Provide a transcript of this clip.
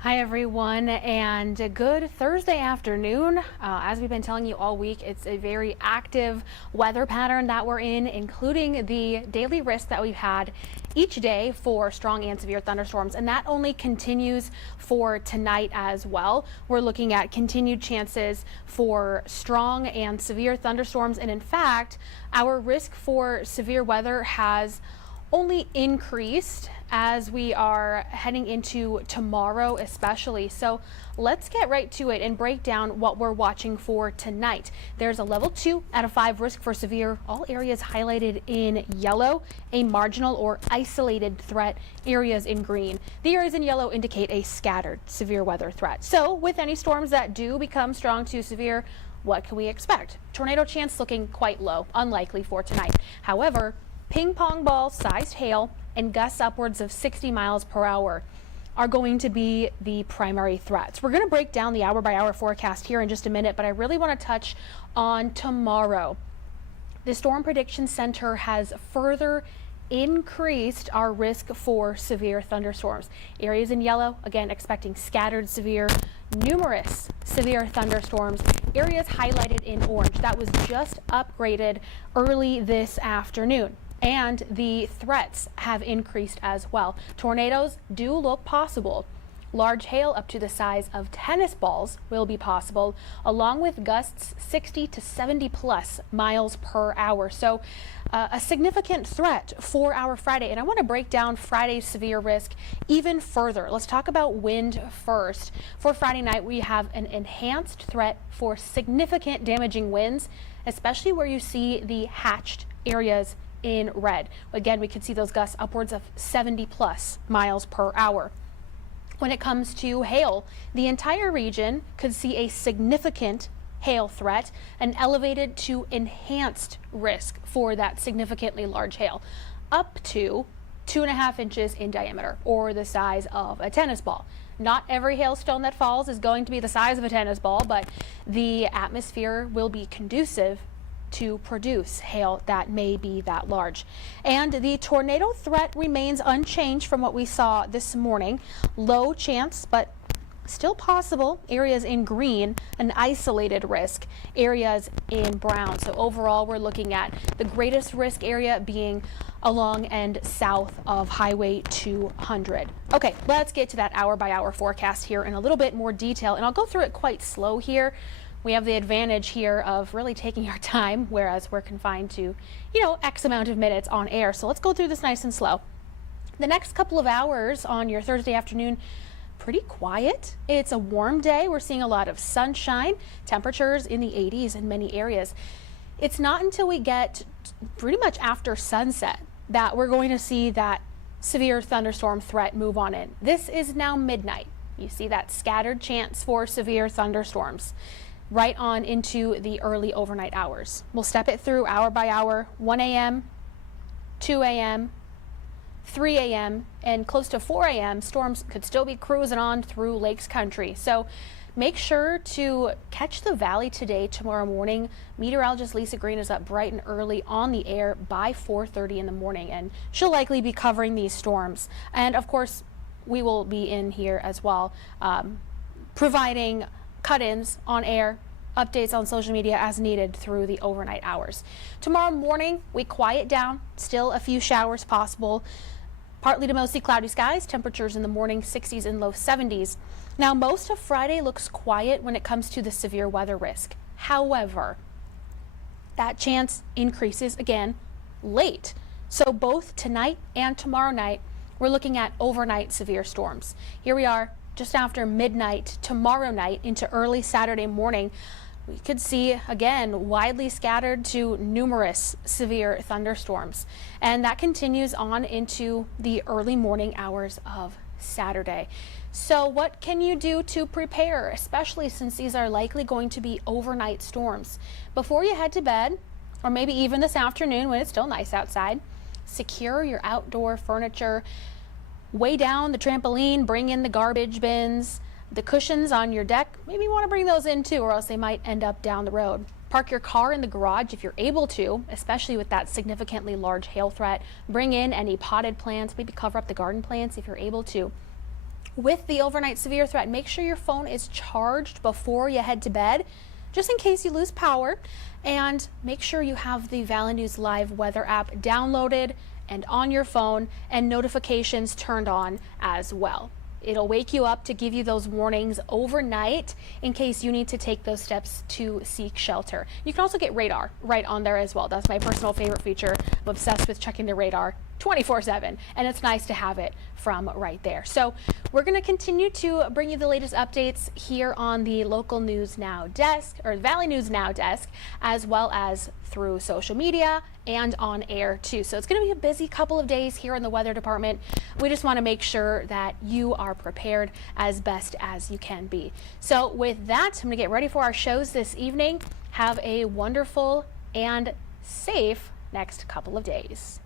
Hi everyone, and a good Thursday afternoon. As we've been telling you all week, it's a very active weather pattern that we're in, including the daily risk that we've had each day for strong and severe thunderstorms, and that only continues for tonight as well. We're looking at continued chances for strong and severe thunderstorms, and in fact, our risk for severe weather has only increased as we are heading into tomorrow especially. So let's get right to it and break down what we're watching for tonight. There's a level 2 out of 5 risk for severe, all areas highlighted in yellow, a marginal or isolated threat, areas in green. The areas in yellow indicate a scattered severe weather threat. So with any storms that do become strong to severe, what can we expect? Tornado chance looking quite low, unlikely for tonight. However, ping pong ball sized hail and gusts upwards of 60 miles per hour are going to be the primary threats. We're going to break down the hour by hour forecast here in just a minute, but I really want to touch on tomorrow. The Storm Prediction Center has further increased our risk for severe thunderstorms. Areas in yellow, again, expecting scattered severe, numerous severe thunderstorms. Areas highlighted in orange, that was just upgraded early this afternoon. And the threats have increased as well. Tornadoes do look possible. Large hail up to the size of tennis balls will be possible, along with gusts 60 to 70 plus miles per hour. So a significant threat for our Friday. And I want to break down Friday's severe risk even further. Let's talk about wind first. For Friday night, we have an enhanced threat for significant damaging winds, especially where you see the hatched areas in red. Again, we could see those gusts upwards of 70 plus miles per hour. When it comes to hail, the entire region could see a significant hail threat, an elevated to enhanced risk for that significantly large hail, up to 2.5 inches in diameter, or the size of a tennis ball. Not every hailstone that falls is going to be the size of a tennis ball, but the atmosphere will be conducive to produce hail that may be that large. And the tornado threat remains unchanged from what we saw this morning. Low chance, but still possible. Areas in green, an isolated risk. Areas in brown. So overall, we're looking at the greatest risk area being along and south of Highway 200. Okay, let's get to that hour by hour forecast here in a little bit more detail, and I'll go through it quite slow here. We have the advantage here of really taking our time, whereas we're confined to, X amount of minutes on air. So let's go through this nice and slow. The next couple of hours on your Thursday afternoon, pretty quiet. It's a warm day. We're seeing a lot of sunshine, temperatures in the 80s in many areas. It's not until we get pretty much after sunset that we're going to see that severe thunderstorm threat move on in. This is now midnight. You see that scattered chance for severe thunderstorms right on into the early overnight hours. We'll step it through hour by hour, 1 a.m., 2 a.m., 3 a.m., and close to 4 a.m. Storms could still be cruising on through Lakes Country. So make sure to catch the valley today, tomorrow morning. Meteorologist Lisa Green is up bright and early on the air by 4:30 in the morning, and she'll likely be covering these storms. And of course, we will be in here as well, providing cut-ins on air, updates on social media as needed through the overnight hours. Tomorrow morning, we quiet down, still a few showers possible. Partly to mostly cloudy skies, temperatures in the morning 60s and low 70s. Now, most of Friday looks quiet when it comes to the severe weather risk. However, that chance increases again late. So both tonight and tomorrow night, we're looking at overnight severe storms. Here we are, just after midnight tomorrow night into early Saturday morning. We could see, again, widely scattered to numerous severe thunderstorms. And that continues on into the early morning hours of Saturday. So what can you do to prepare, especially since these are likely going to be overnight storms? Before you head to bed, or maybe even this afternoon when it's still nice outside, secure your outdoor furniture. Way down the trampoline, bring in the garbage bins, the cushions on your deck. Maybe you want to bring those in too, or else they might end up down the road. Park your car in the garage if you're able to, especially with that significantly large hail threat. Bring in any potted plants, maybe cover up the garden plants if you're able to. With the overnight severe threat, make sure your phone is charged before you head to bed, just in case you lose power. And make sure you have the Valley News Live weather app downloaded and on your phone, and notifications turned on as well. It'll wake you up to give you those warnings overnight in case you need to take those steps to seek shelter. You can also get radar right on there as well. That's my personal favorite feature. I'm obsessed with checking the radar 24/7, and it's nice to have it from right there. So we're going to continue to bring you the latest updates here on the local News Now desk, or Valley News Now desk, as well as through social media and on air too. So it's going to be a busy couple of days here in the weather department. We just want to make sure that you are prepared as best as you can be. So with that, I'm going to get ready for our shows this evening. Have a wonderful and safe next couple of days.